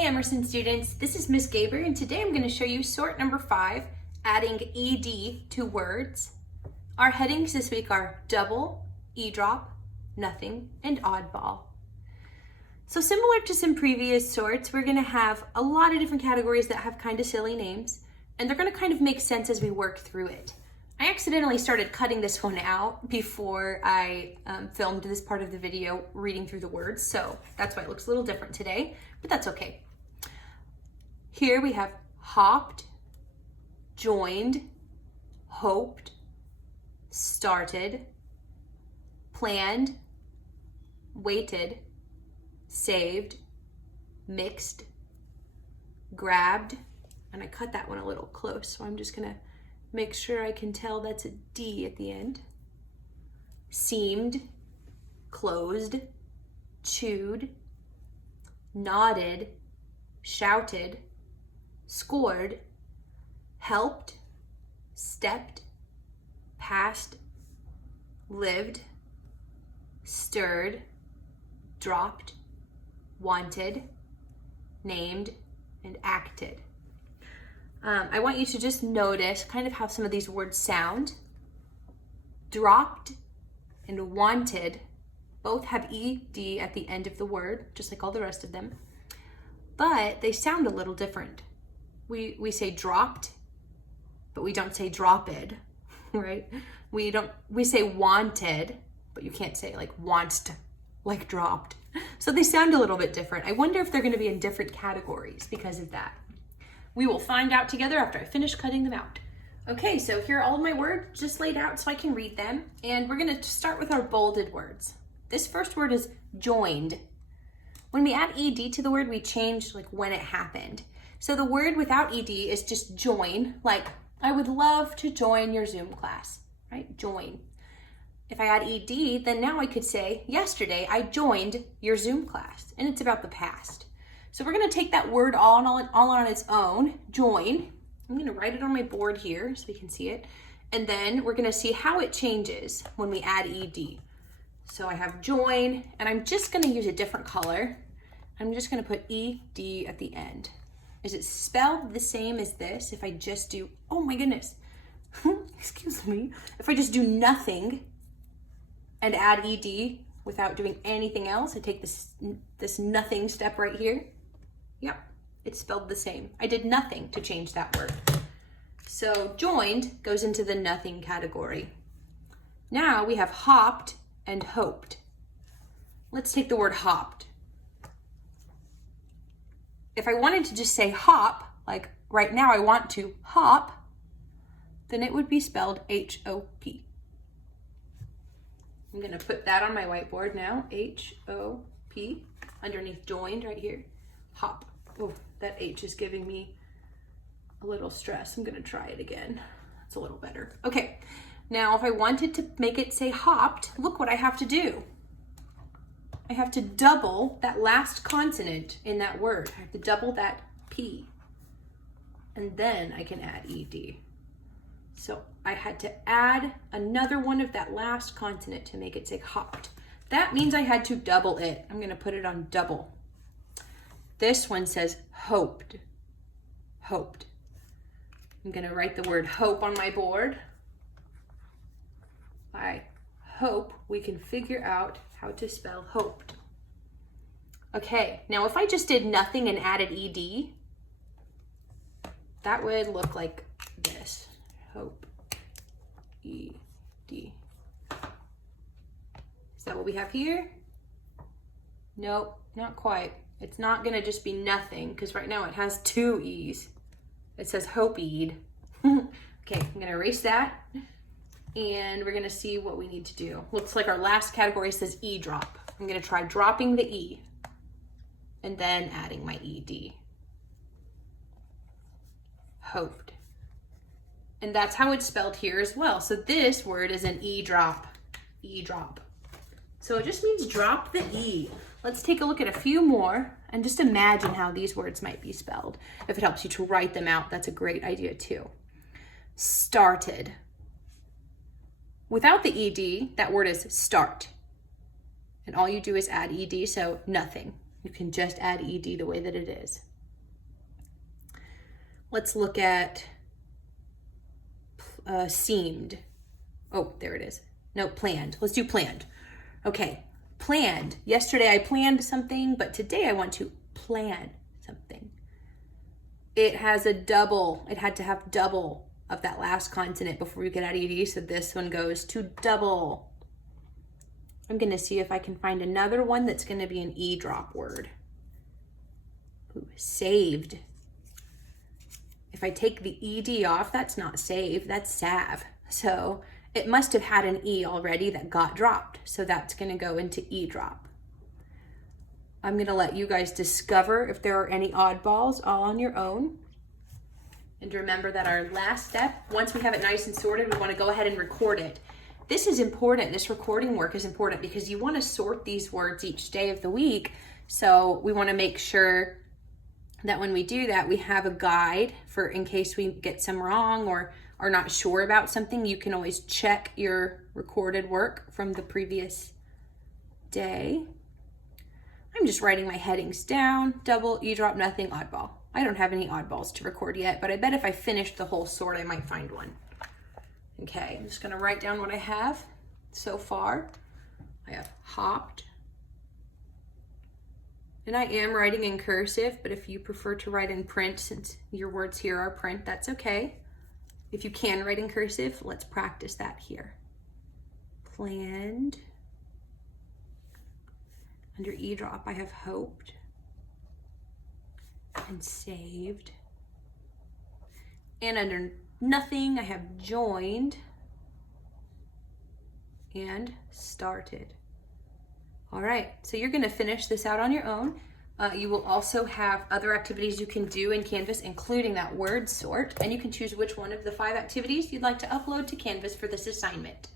Hey Emerson students, this is Miss Gaber and today I'm going to show you sort number 5, adding ED to words. Our headings this week are double, e-drop, nothing, and oddball. So similar to some previous sorts, we're going to have a lot of different categories that have kind of silly names, and they're going to kind of make sense as we work through it. I accidentally started cutting this one out before I filmed this part of the video reading through the words, so that's why it looks a little different today, but that's okay. Here we have hopped, joined, hoped, started, planned, waited, saved, mixed, grabbed, and I cut that one a little close, so I'm just gonna make sure I can tell that's a D at the end. Seemed, closed, chewed, nodded, shouted, scored, helped, stepped, passed, lived, stirred, dropped, wanted, named, and acted. I want you to just notice kind of how some of these words sound. Dropped and wanted both have ED at the end of the word, just like all the rest of them, but they sound a little different. We say dropped, but we don't say dropped, right? We say wanted, but you can't say like wanted, like dropped. So they sound a little bit different. I wonder if they're going to be in different categories because of that. We will find out together after I finish cutting them out. Okay, so here are all of my words just laid out so I can read them. And we're gonna start with our bolded words. This first word is joined. When we add ED to the word, we change like when it happened. So the word without ED is just join, like I would love to join your Zoom class, right? Join. If I add ED, then now I could say, yesterday I joined your Zoom class, and it's about the past. So we're gonna take that word all on its own, join. I'm gonna write it on my board here so we can see it. And then we're gonna see how it changes when we add ED. So I have join, and I'm just gonna use a different color. I'm just gonna put ED at the end. Is it spelled the same as this if I just do, oh my goodness, excuse me. If I just do nothing and add ED without doing anything else, I take this nothing step right here. Yep, it's spelled the same. I did nothing to change that word. So joined goes into the nothing category. Now we have hopped and hoped. Let's take the word hopped. If I wanted to just say hop, like right now I want to hop, then it would be spelled H-O-P. I'm gonna put that on my whiteboard now, H-O-P, underneath joined right here, hop. Oh, that H is giving me a little stress. I'm gonna try it again. That's a little better. Okay, now if I wanted to make it say hopped, look what I have to do. I have to double that last consonant in that word. I have to double that P, and then I can add ED. So I had to add another one of that last consonant to make it say hopped. That means I had to double it. I'm gonna put it on double. This one says hoped, hoped. I'm gonna write the word hope on my board. I hope we can figure out how to spell hoped. Okay, now if I just did nothing and added ED, that would look like this, hope, ED. Is that what we have here? Nope, not quite. It's not gonna just be nothing because right now it has 2 E's. It says hope-eed. Okay, I'm gonna erase that and we're gonna see what we need to do. Looks like our last category says E-drop. I'm gonna try dropping the E and then adding my ED. Hoped. And that's how it's spelled here as well. So this word is an E-drop, E-drop. So it just means drop the E. Let's take a look at a few more and just imagine how these words might be spelled. If it helps you to write them out, that's a great idea too. Started. Without the ED, that word is start. And all you do is add ED, so nothing. You can just add ED the way that it is. let's look at seemed. Oh, there it is. No, planned. Let's do planned. Okay, planned. Yesterday I planned something, but today I want to plan something. It has a double. It had to have double of that last consonant before we get out ed, so this one goes to double. I'm going to see if I can find another one that's going to be an E drop word. Ooh, saved. If I take the ed off, that's not save, that's salve. So it must have had an E already that got dropped. So that's going to go into E drop. I'm going to let you guys discover if there are any oddballs all on your own. And remember that our last step, once we have it nice and sorted, we want to go ahead and record it. This is important. This recording work is important because you want to sort these words each day of the week. So we want to make sure that when we do that, we have a guide for in case we get some wrong or are not sure about something. You can always check your recorded work from the previous day. I'm just writing my headings down. Double, E drop, nothing, oddball. I don't have any oddballs to record yet, but I bet if I finished the whole sort, I might find one. Okay, I'm just gonna write down what I have so far. I have hopped. And I am writing in cursive, but if you prefer to write in print, since your words here are print, that's okay. If you can write in cursive, let's practice that here. Planned. Under E drop, I have hoped and saved. And under nothing, I have joined and started. All right, so you're gonna finish this out on your own. You will also have other activities you can do in Canvas, including that word sort, and you can choose which one of the 5 activities you'd like to upload to Canvas for this assignment.